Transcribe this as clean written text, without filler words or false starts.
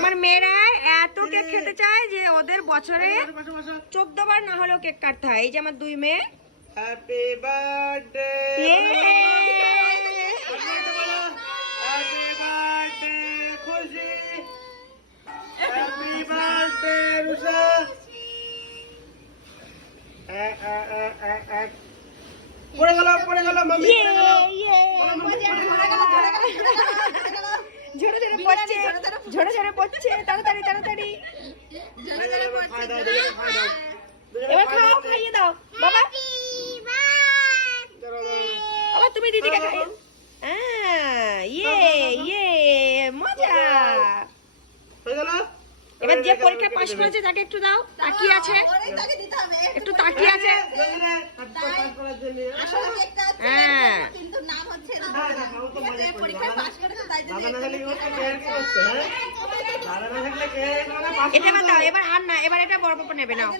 আমার মেয়েরা এত কেক খেতে চায় যে ওদের বছরে 14 বার না হলেও কেক কাটতে হয়। এই যে আমার দুই মেয়ে। হ্যাপি বার্থডে হ্যাপি বার্থডে খুশি হ্যাপি বার্থডে রুষা পড়ে গেল মাম্মি ঝরে ঝরে পড়ছে তাড়াতাড়ি এবার খাও, খাইয়ে দাও বাবা। বাবা তুমি দিদিকে খাইয়ে ইয়ে মজা। এবার যে পরীক্ষায় পাশ করেছে তাকে একটু দাও। তাকিয়ে আছে, একটু তাকিয়ে আছে। হ্যাঁ এটা দাও, এবার আর না, এবার এটা বড় পাপা নেবে নাও।